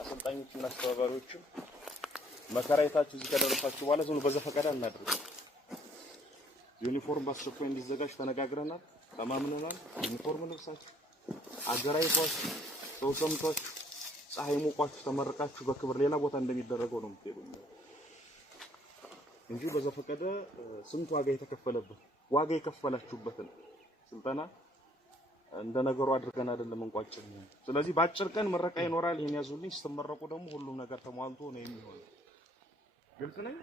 አሰልጣኞችና አስተባባሪዎች መከራየታችሁ እዚህ ከደረሳችሁ በኋላ ዝም በዘፈቀደ እናድርግ። ዩኒፎርም በአስቸኳይ እንዲዘጋጅ ተነጋግረናል፣ ተማምነናል። ዩኒፎርም ልብሳችሁ አገራይቷችሁ ሰው ሰምቷችሁ ፀሐይ ሞቋችሁ ተመረቃችሁ በክብር ሌላ ቦታ እንደሚደረገው ነው የምትሄዱት እንጂ በዘፈቀደ ስንት ዋጋ የተከፈለበት ዋጋ የከፈላችሁበትን ስልጠና እንደ ነገሩ አድርገን አይደለም እንቋጭን። ስለዚህ ባጭር ቀን ምረቃ ይኖራል። ይሄን ያዙልኝ። ስትመረቁ ደግሞ ሁሉም ነገር ተሟልቶ ነው የሚሆነው። ግልጽ ነኝ?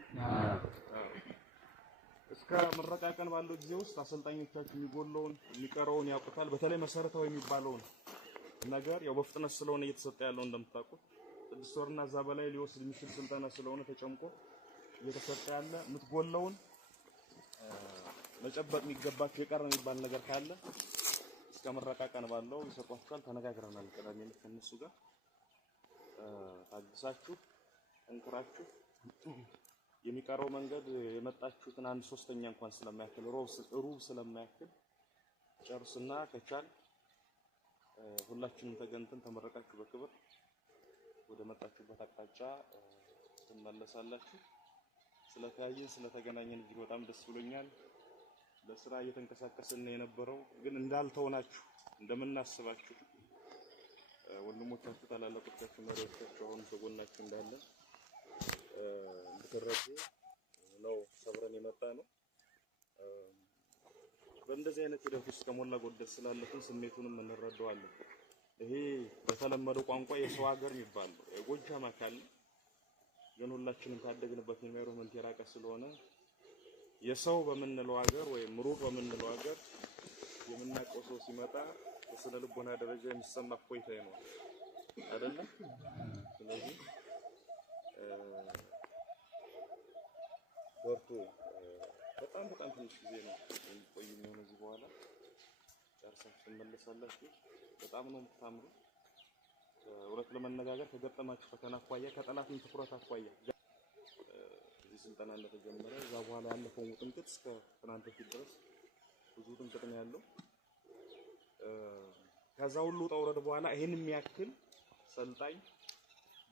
እስከ ምረቃ ቀን ባለው ጊዜ ውስጥ አሰልጣኞቻችሁ የሚጎለውን የሚቀረውን ያውቁታል። በተለይ መሰረታዊ የሚባለውን ነገር ያው በፍጥነት ስለሆነ እየተሰጠ ያለው እንደምታውቁት 6 ወርና እዛ በላይ ሊወስድ የሚችል ስልጠና ስለሆነ ተጨምቆ እየተሰጠ ያለ የምትጎለውን መጨበጥ የሚገባችሁ የቀረ የሚባል ነገር ካለ እስከ ምረቃ ቀን ባለው ይሰጧችኋል። ተነጋግረናል። ቀዳሚ ዕለት ከነሱ ጋር ታግሳችሁ እንክራችሁ የሚቀረው መንገድ የመጣችሁትን 1/3 እንኳን ስለማያክል ሩብ ስለማያክል ጨርስና ከቻል ሁላችንም ተገንተን ተመረቃችሁ በክብር ወደ መጣችሁበት አቅጣጫ ትመለሳላችሁ። ስለተያየን ስለተገናኘን እጅግ በጣም ደስ ብሎኛል። ለስራ እየተንቀሳቀስን የነበረው ግን እንዳልተውናችሁ እንደምናስባችሁ ወንድሞቻችሁ ታላላቆቻችሁ መሪዎቻችሁ አሁን ከጎናችሁ እንዳለ እንድትረዱ ነው ሰብረን የመጣ ነው። በእንደዚህ አይነት ሂደት ውስጥ ከሞላ ጎደል ስላለፍን ስሜቱንም እንረዳዋለን። ይሄ በተለመደው ቋንቋ የሰው ሀገር የሚባል ነው። የጎጃም አካል ግን ሁላችንም ካደግንበት ኢንቫይሮንመንት የራቀ ስለሆነ የሰው በምንለው ሀገር ወይም ሩቅ በምንለው ሀገር የምናውቀው ሰው ሲመጣ በስነ ልቦና ደረጃ የሚሰማ ቆይታ ነው አይደለም። ስለዚህ በርቱ። በጣም ትንሽ ጊዜ ነው የሚቆይ የሚሆነው። እዚህ በኋላ ጨርሳችሁ ትመለሳላችሁ። በጣም ነው የምታምሩ። እውነት ለመነጋገር ከገጠማችሁ ፈተና አኳያ ከጠላትም ትኩረት አኳያ እዚህ ስልጠና እንደተጀመረ እዛ በኋላ ያለፈው ውጥንቅጥ እስከ ትናንት ፊት ድረስ ብዙ ውጥንቅጥ ነው ያለው። ከዛ ሁሉ ተውረድ በኋላ ይሄን የሚያክል ሰልጣኝ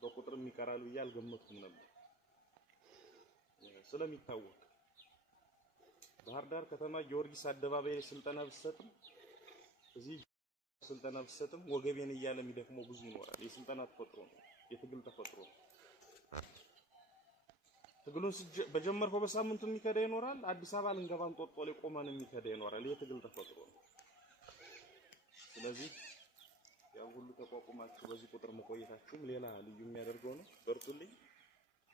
በቁጥርም ይቀራል ብዬ አልገመትኩም ነበር። ስለሚታወቅ ባህር ዳር ከተማ ጊዮርጊስ አደባባይ ስልጠና ብሰጥም እዚህ ስልጠና ብሰጥም ወገቤን እያለ የሚደክመው ብዙ ይኖራል። የስልጠና ተፈጥሮ ነው፣ የትግል ተፈጥሮ ነው። ትግሉን በጀመርከው በሳምንቱ የሚከዳ ይኖራል። አዲስ አበባ ልንገባን ጦጦ ላይ ቆመን የሚከዳ ይኖራል። የትግል ተፈጥሮ ነው። ስለዚህ ያው ሁሉ ተቋቁማችሁ በዚህ ቁጥር መቆየታችሁም ሌላ ልዩ የሚያደርገው ነው። በርቱልኝ።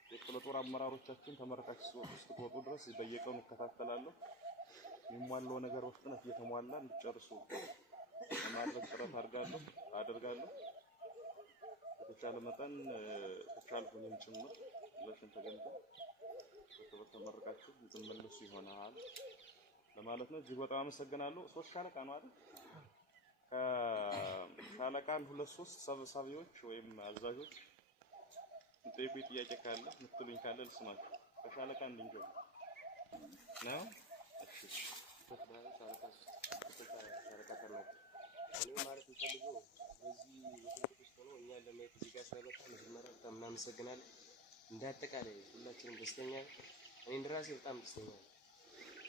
የክፍለ ጦር አመራሮቻችን ተመረቃችሁ ስትወጡ ድረስ በየቀኑ እከታተላለሁ። የሚሟላው ነገር በፍጥነት እየተሟላ እንድጨርሱ ለማድረግ ጥረት አደርጋለሁ። በተቻለ መጠን ተቻልኩኝም ጭምር ለሽን ተገንቶ ተመረቃችሁ እንድትመለሱ ይሆናል ለማለት ነው። እጅግ በጣም አመሰግናለሁ። 3 ሻለቃ ነው አይደል? ከሻለቃን 2-3 ሰብሳቢዎች ወይም አዛዦች ጥቂት ጥያቄ ካለ ምትሉኝ ካለ ልስማችሁ። ከሻለቃ እንድንጀምር ነው። እሺ ማለት የምፈልገው በዚህ ውጥንቅጥ ውስጥ ነው እኛ ለማየት እዚህ ጋር ስለመጣ መጀመሪያ በጣም እናመሰግናለን። እንደ አጠቃላይ ሁላችንም ደስተኛ ነን። እኔ እንደራሴ በጣም ደስተኛ ነኝ።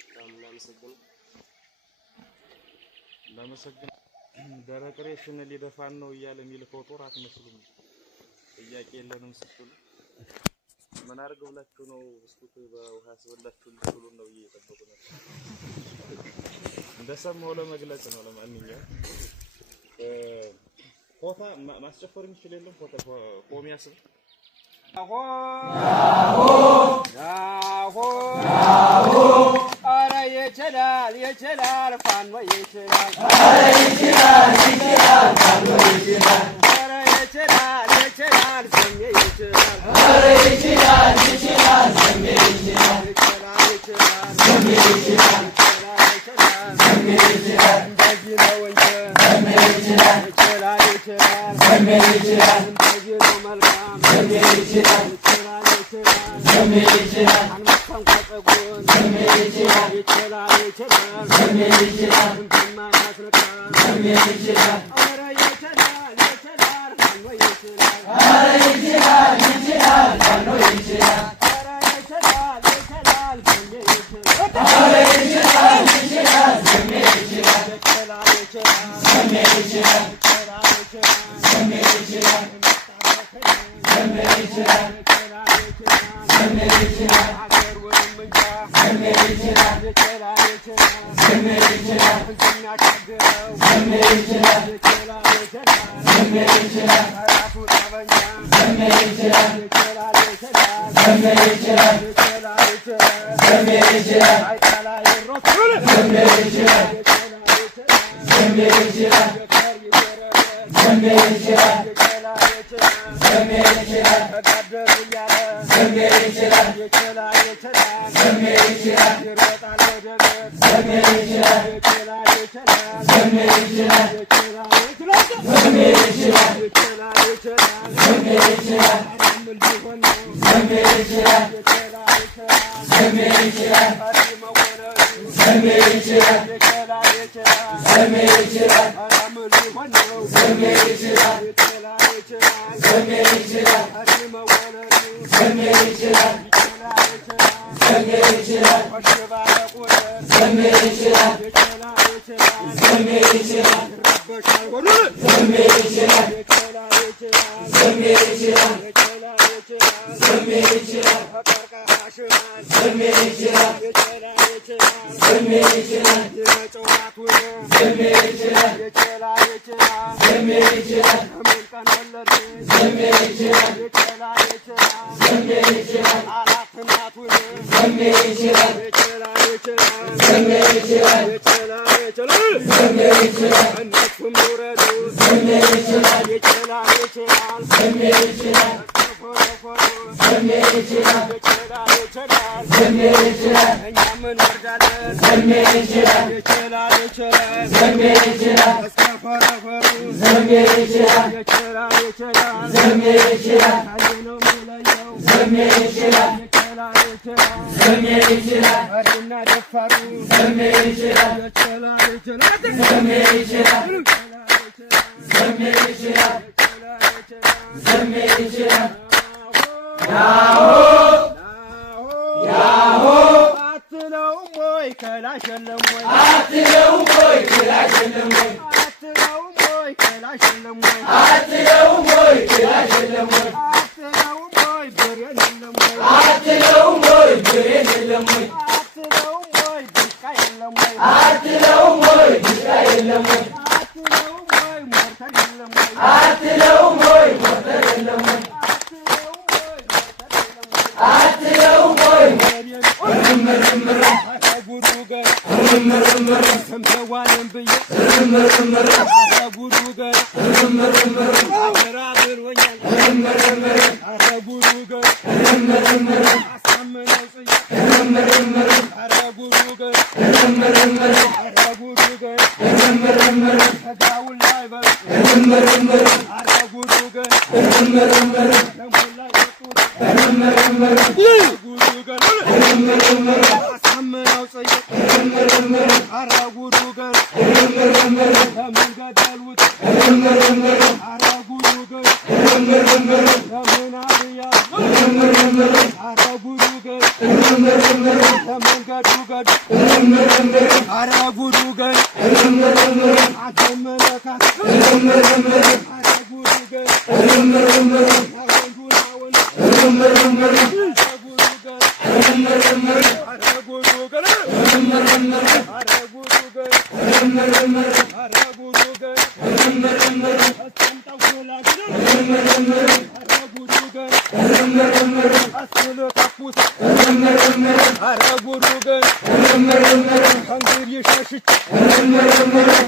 በጣም እናመሰግናለን። ደረቅ ሬሽን ሊደፋን ነው እያለ የሚልከው ጦር አትመስሉም። ጥያቄ የለንም ስትሉ ምን አድርገው ብላችሁ ነው ብስኩት በውሃ ስበላችሁ ልትሉ ነው እየጠበቁ ነው። እንደሰማው ለመግለጽ ነው። ለማንኛውም ፎታ ማስጨፈር የሚችል የለም። ፎታ ቆሚያስ አሆ አሆ አሆ አረ ይችላል ፋኖ ይችላል። አረ ይችላል ፋኖ ይችላል። አረ ይችላል ሰሜ ይችላል። አረ ይችላል ሰሜ ይችላል። ሰሜ ይችላል። ሰሜ ይችላል። እንደዚህ ነው እንጂ ሰሜ ይችላል። ሰሜ ይችላል። እንደዚህ ነው መልካም ሰሜ ይችላል። ሰሜ ይችላል። አንመጣም ከጸጉን ሰሜ ይችላል። ሰሜ ይችላል። እንደማያስነካ ሰሜ ይችላል። አረ ይችላል ፋኖ ይችላል። አረ ይችላል ፋኖ ይችላል። አረ ይችላል ሰሜ ይችላል። አረ ይችላል ሰሜ ይችላል። ሰሜ ይችላል። ሰሜ ይችላል። ሰሜ ይችላል። ሰሜ ይችላል። አገር ወንም እንጃ ሰሜ ይችላል። ሰሜ ይችላል። እንደሚያካድረው ሰሜ ይችላል። ሰሜ ይችላል። አራቱ ጠበኛ ሰሜ ይችላል። ሰሜ ይችላል። ሰሜ ይችላል። አይጣላ ይሮጥል ሰሜ ይችላል። ሰሜ ይችላል። ሰሜ ይችላል። ሰሜ ይችላል። ተጋደሉ እያለ ሰሜ ይችላል። ሰሜ ይችላል። ይሮጣል ወደ ቤት ሰሜ ይችላል። ሰሜ ይችላል። ሰሜ ይችላል። ሰሜ ይችላል። ምን ቢሆን ነው ሰሜ ይችላል። ሰሜ ይችላል። ሰሜ ይችላል።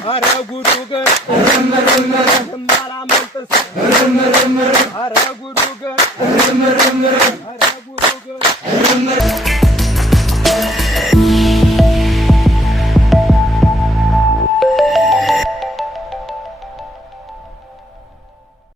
Ara guru ga